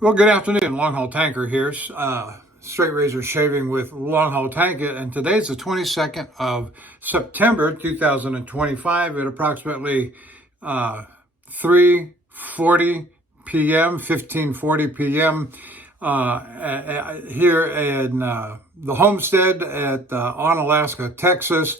Well, good afternoon. Longhaultanker here. Straight razor shaving with Longhaultanker, and today's the 22nd of September 2025 at approximately 3:40 p.m., 15:40 p.m. Here in the homestead at Onalaska, Texas,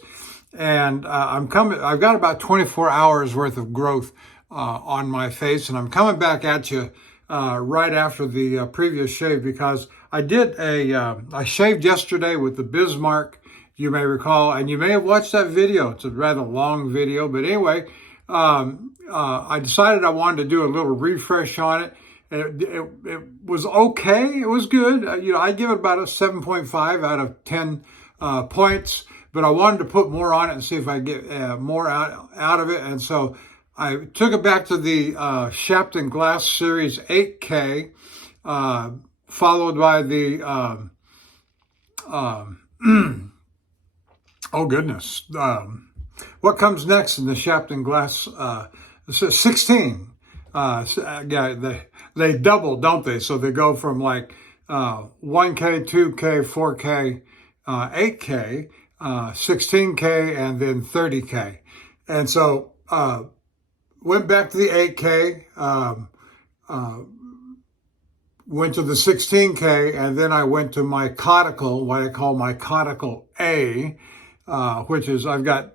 and I'm coming. I've got about 24 hours worth of growth on my face, and I'm coming back at you right after the previous shave because I shaved yesterday with the Bismarck, you may recall, and you may have watched that video. It's a rather long video, but anyway, I decided I wanted to do a little refresh on it. It was okay. It was good. I give it about a 7.5 out of 10 points, but I wanted to put more on it and see if I get more out of it. And so I took it back to the Shapton Glass Series 8K, followed by the, oh goodness, what comes next in the Shapton Glass 16? Yeah, they double, don't they? So they go from like 1K, 2K, 4K, 8K, 16K, and then 30K. And so went back to the 8K, went to the 16K, and then I went to my caudicle, what I call my caudicle A, which is, I've got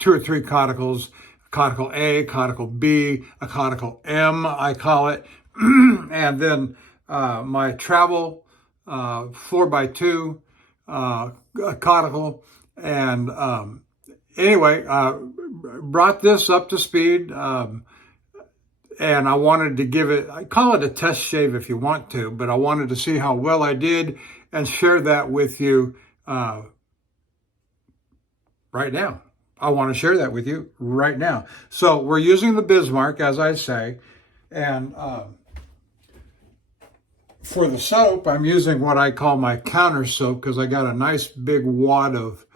2 or 3 cauticles, caudicle A, caudicle B, a caudicle M, I call it, and then my travel 4x2 caudicle, and anyway, brought this up to speed, and I wanted to give it, I call it a test shave if you want to, but I wanted to see how well I did and share that with you right now. I want to share that with you right now. So we're using the Bismarck, as I say, and for the soap, I'm using what I call my counter soap because I got a nice big wad of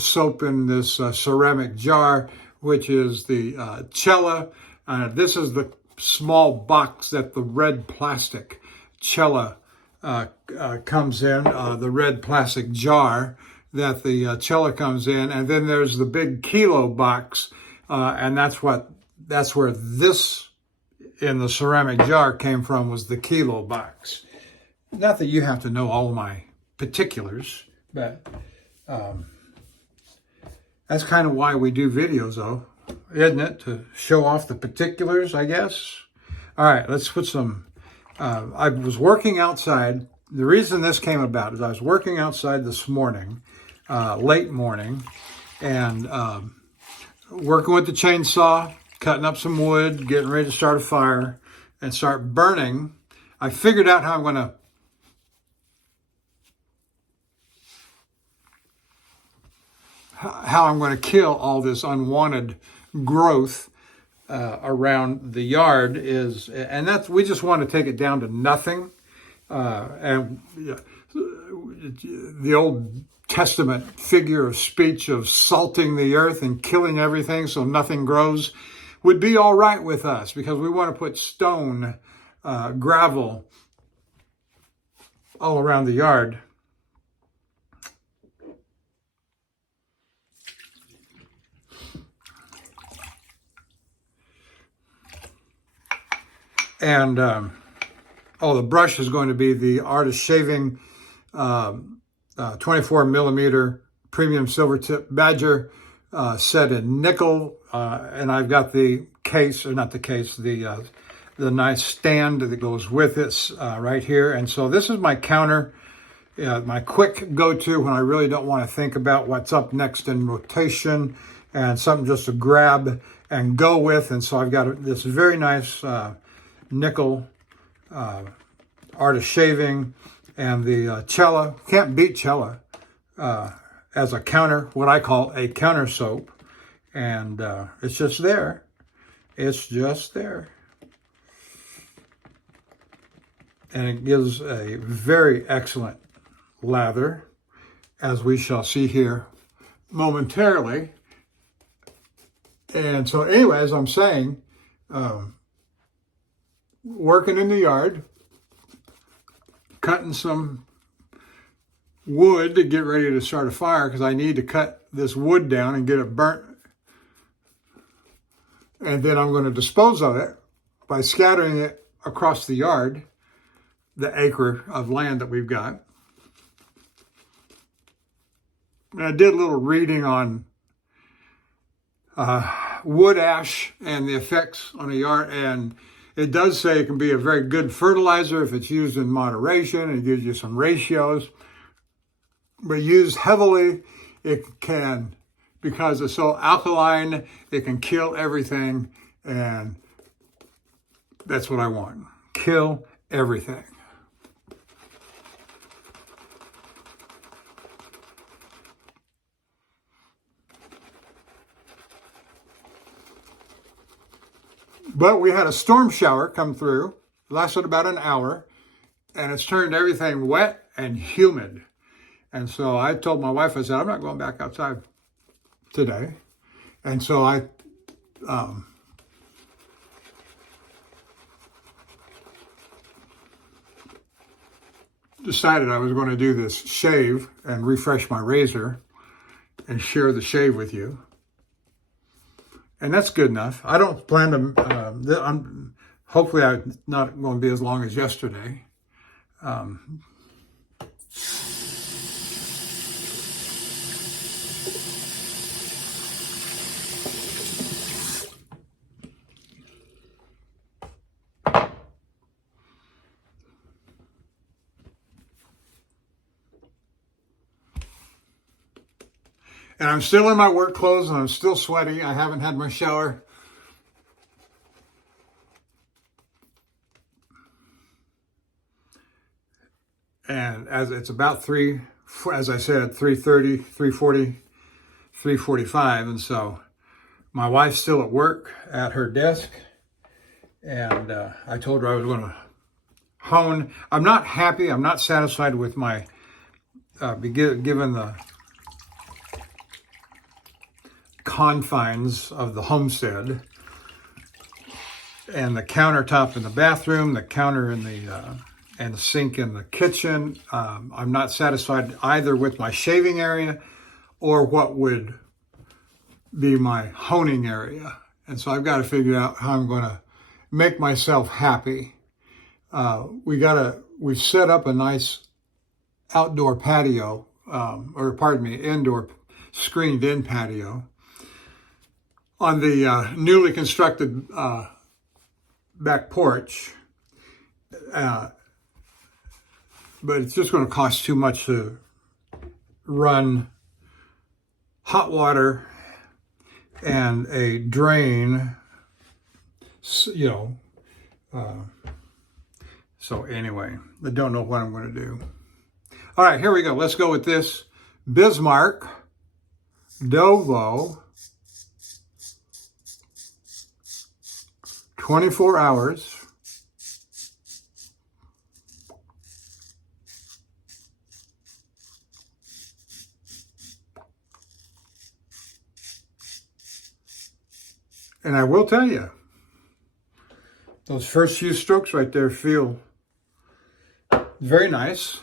soap in this ceramic jar, which is the Cella. This is the small box that the red plastic Cella comes in, the red plastic jar that the Cella comes in, and then there's the big kilo box, and that's where this in the ceramic jar came from, was the kilo box. Not that you have to know all my particulars, but that's kind of why we do videos, though, isn't it? To show off the particulars, I guess. All right, let's put some, I was working outside. The reason this came about is I was working outside this morning, late morning, and working with the chainsaw, cutting up some wood, getting ready to start a fire and start burning. I figured out how I'm going to kill all this unwanted growth around the yard and that's, we just want to take it down to nothing. And the Old Testament figure of speech of salting the earth and killing everything so nothing grows would be all right with us, because we want to put stone, gravel all around the yard. And the brush is going to be the Artist Shaving 24 millimeter premium silver tip Badger set in nickel, and I've got the case, or not the case, the nice stand that goes with it right here. And so this is my counter, my quick go-to when I really don't want to think about what's up next in rotation, and something just to grab and go with. And so I've got this very nice nickel Artist Shaving, and the Cella. Can't beat Cella as a counter, what I call a counter soap. And it's just there. It's just there. And it gives a very excellent lather, as we shall see here momentarily. And so anyway, as I'm saying, working in the yard, cutting some wood to get ready to start a fire because I need to cut this wood down and get it burnt. And then I'm going to dispose of it by scattering it across the yard, the acre of land that we've got. And I did a little reading on wood ash and the effects on a yard, and it does say it can be a very good fertilizer if it's used in moderation, and it gives you some ratios. But used heavily, it can, because it's so alkaline, it can kill everything, and that's what I want. Kill everything. But we had a storm shower come through, lasted about an hour, and it's turned everything wet and humid. And so I told my wife, I said, I'm not going back outside today. And so I decided I was going to do this shave and refresh my razor and share the shave with you. And that's good enough. I don't plan to, hopefully I'm not going to be as long as yesterday. And I'm still in my work clothes and I'm still sweaty. I haven't had my shower. And as it's about as I said, 3:30, 3:40, 3:45. And so my wife's still at work at her desk. And I told her I was going to hone. I'm not happy. I'm not satisfied with my, given the confines of the homestead and the countertop in the bathroom, the counter in the and the sink in the kitchen. I'm not satisfied either with my shaving area or what would be my honing area. And so I've got to figure out how I'm going to make myself happy. We've set up a nice outdoor patio, indoor screened-in patio on the newly constructed back porch. But it's just going to cost too much to run hot water and a drain, So anyway, I don't know what I'm going to do. All right, here we go. Let's go with this Bismarck Dovo 24 hours. And I will tell you, those first few strokes right there feel very nice.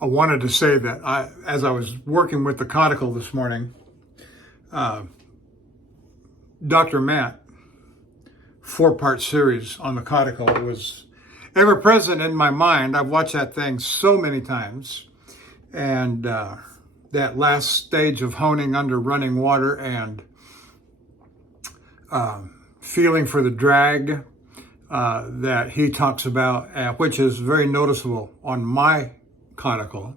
I wanted to say that as I was working with the conical this morning, Dr. Matt, 4-part series on the conical was ever present in my mind. I've watched that thing so many times. And that last stage of honing under running water and feeling for the drag that he talks about, which is very noticeable on my conical.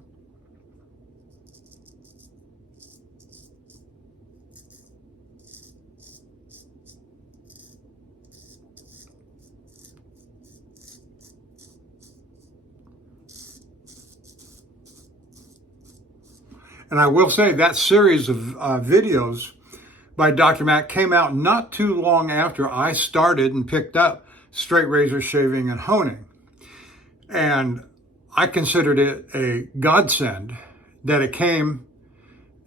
And I will say that series of videos by Dr. Matt came out not too long after I started and picked up straight razor shaving and honing. And I considered it a godsend that it came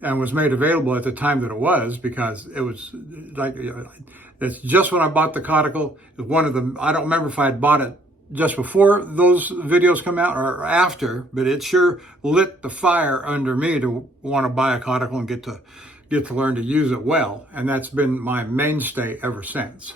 and was made available at the time that it was, because it was like, it's just when I bought the conical. One of them, I don't remember if I had bought it just before those videos come out or after, but it sure lit the fire under me to want to buy a conical and get to learn to use it well. And that's been my mainstay ever since.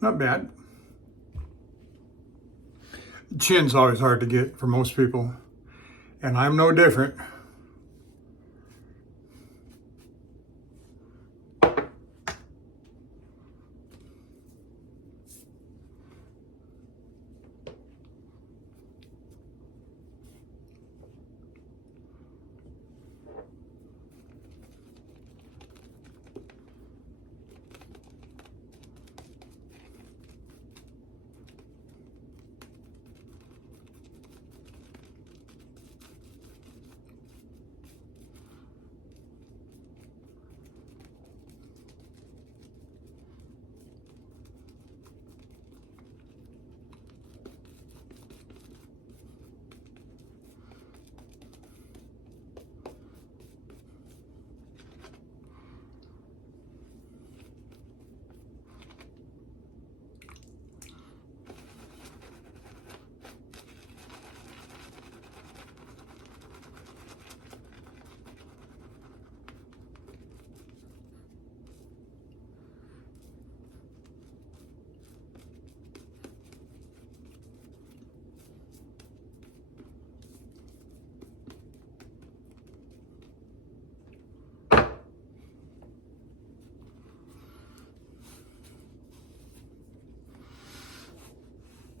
Not bad. Chin's always hard to get for most people, and I'm no different.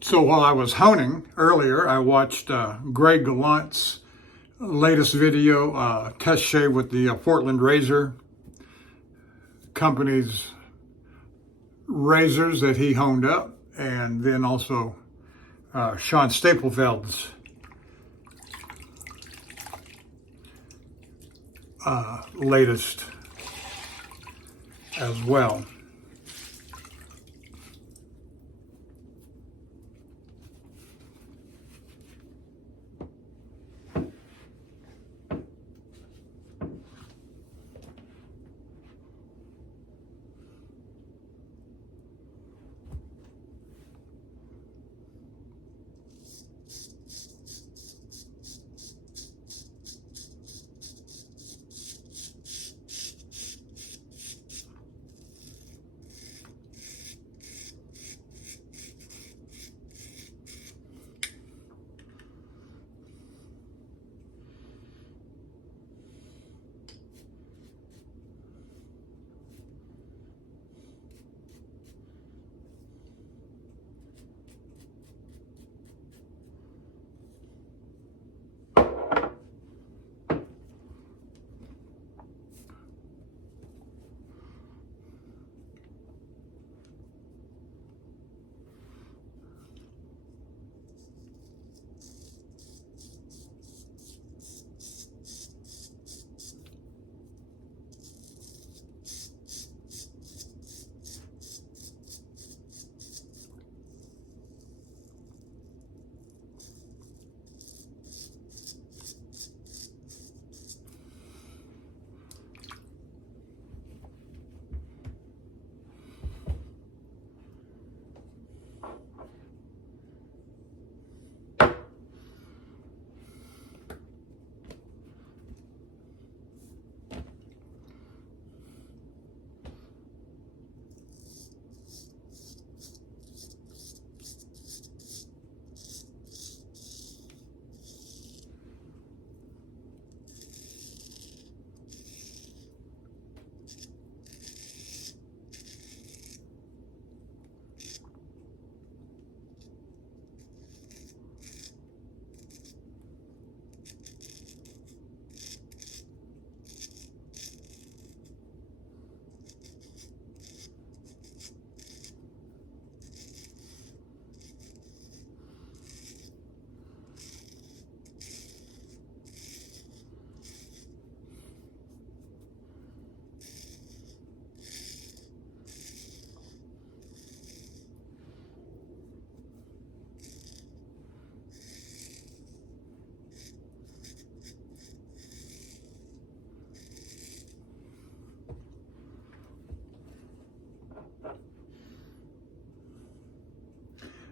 So while I was honing earlier, I watched Greg Gallant's latest video, test shave with the Portland Razor company's razors that he honed up, and then also Sean Staplefeld's latest as well.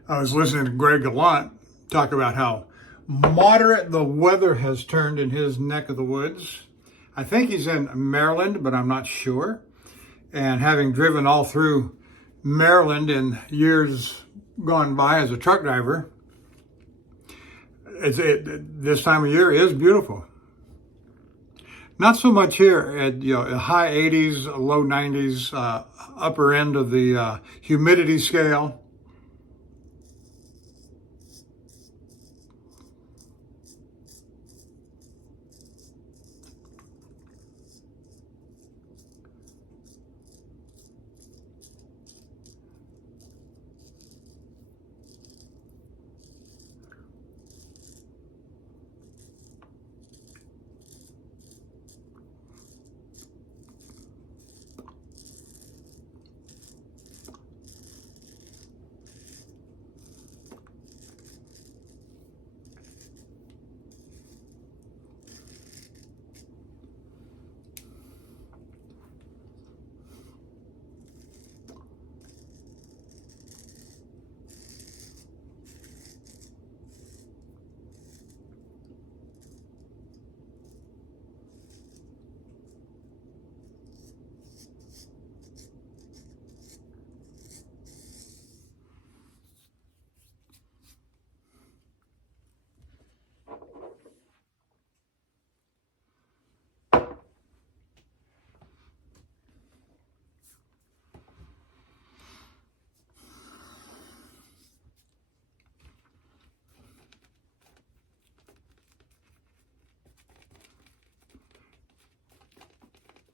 I was listening to Greg Gallant talk about how moderate the weather has turned in his neck of the woods. I think he's in Maryland, but I'm not sure. And having driven all through Maryland in years gone by as a truck driver, this time of year is beautiful. Not so much here at high 80s, low 90s, upper end of the humidity scale.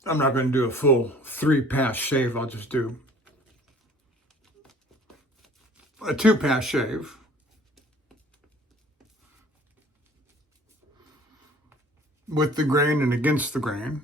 I'm not going to do a full 3-pass shave. I'll just do a 2-pass shave. With the grain and against the grain.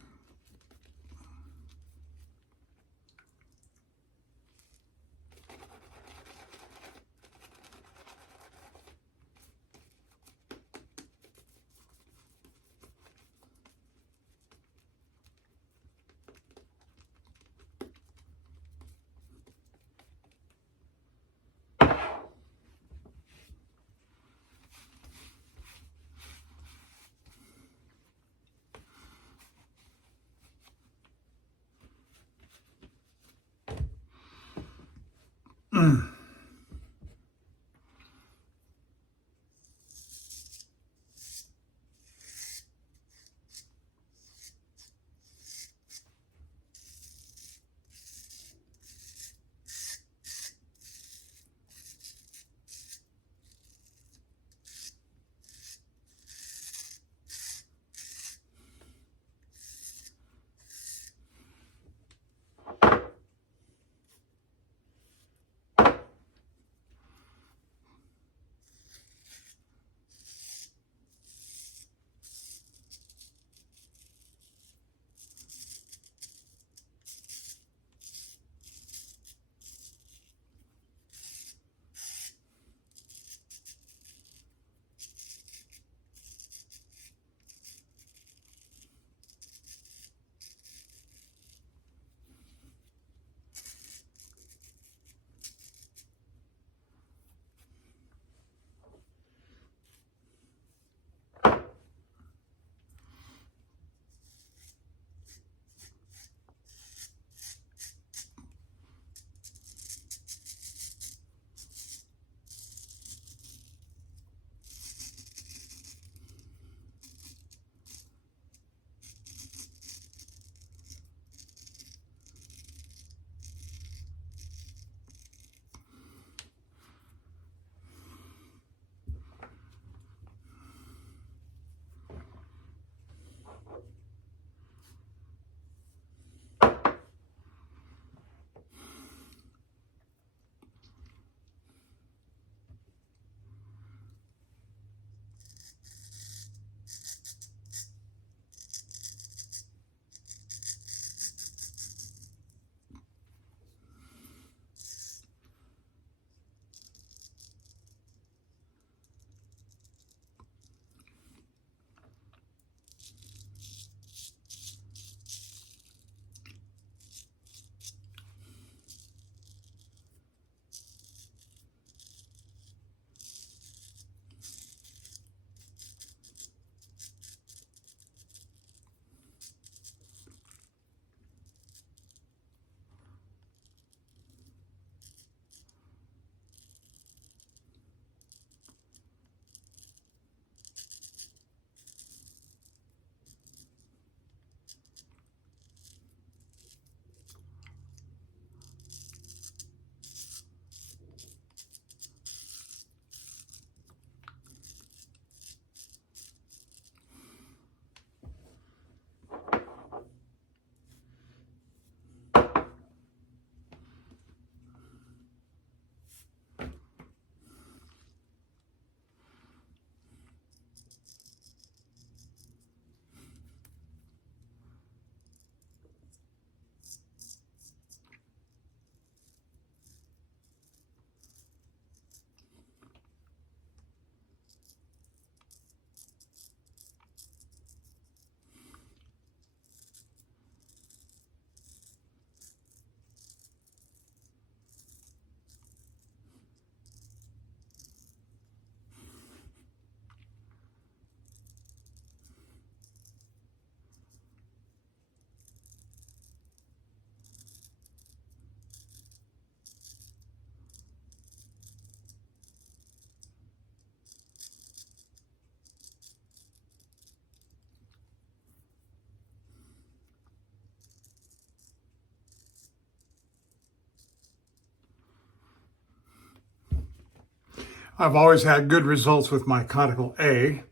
I've always had good results with my conical A,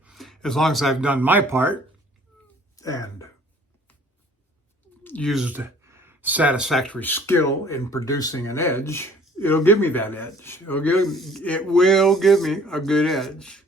as long as I've done my part and used satisfactory skill in producing an edge, it'll give me that edge. It will give me a good edge.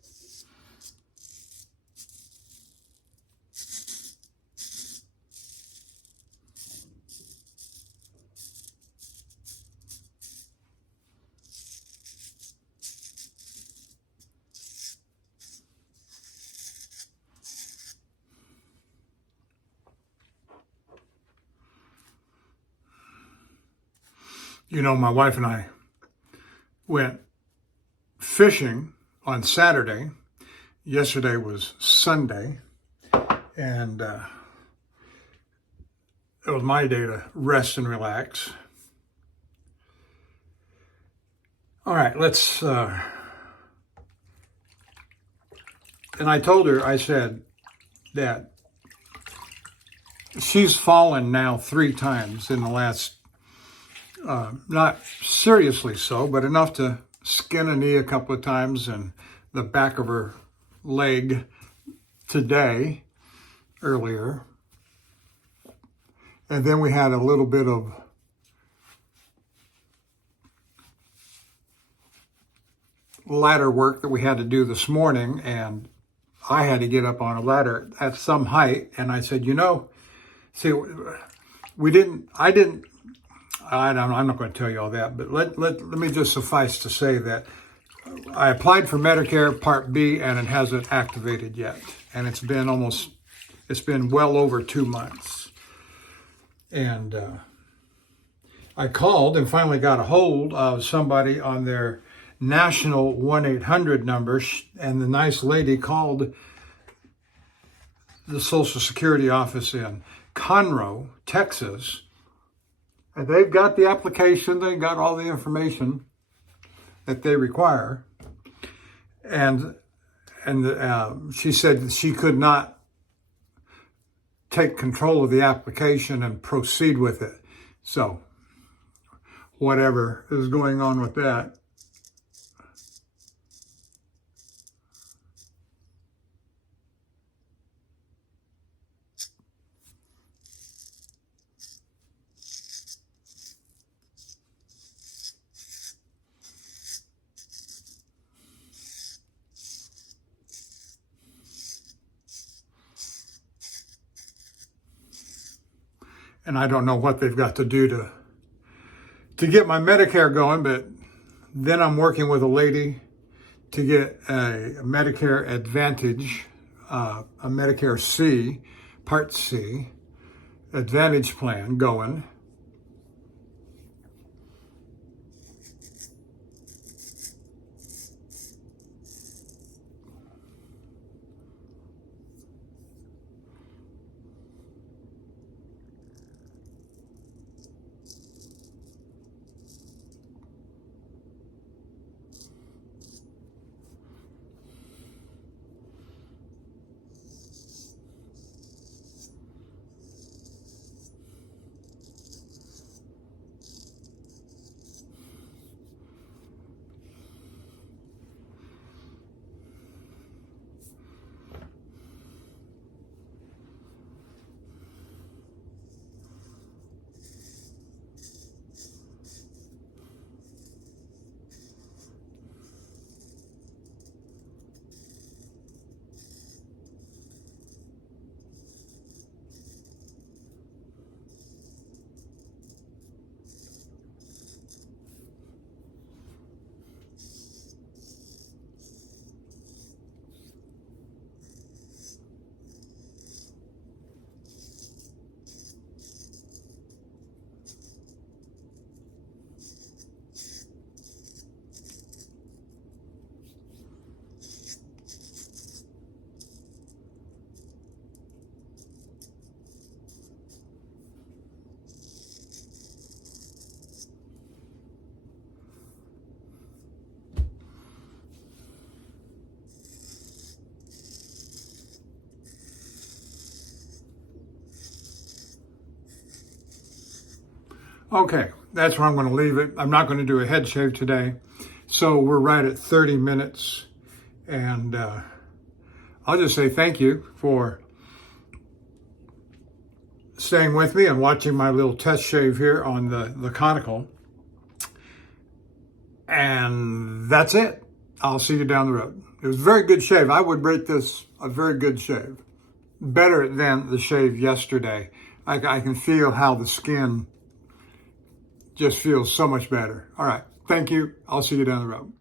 You know, my wife and I went fishing on Saturday. Yesterday was Sunday, and it was my day to rest and relax. All right, let's, and I told her, I said that she's fallen now 3 times in the last, not seriously so, but enough to skin a knee a couple of times and the back of her leg today, earlier. And then we had a little bit of ladder work that we had to do this morning, and I had to get up on a ladder at some height, and I said, you know, see, I'm not going to tell you all that, but let me just suffice to say that I applied for Medicare Part B and it hasn't activated yet. And it's been well over 2 months. And I called and finally got a hold of somebody on their national 1-800 number, and the nice lady called the Social Security office in Conroe, Texas. And they've got the application, they got all the information that they require. And she said that she could not take control of the application and proceed with it. So, whatever is going on with that. And I don't know what they've got to do to get my Medicare going, but then I'm working with a lady to get a Medicare Advantage, a Medicare C, Part C, Advantage plan going. Okay, that's where I'm going to leave it. I'm not going to do a head shave today. So we're right at 30 minutes. And I'll just say thank you for staying with me and watching my little test shave here on the conical. And that's it. I'll see you down the road. It was a very good shave. I would rate this a very good shave. Better than the shave yesterday. I can feel how the skin just feels so much better. All right. Thank you. I'll see you down the road.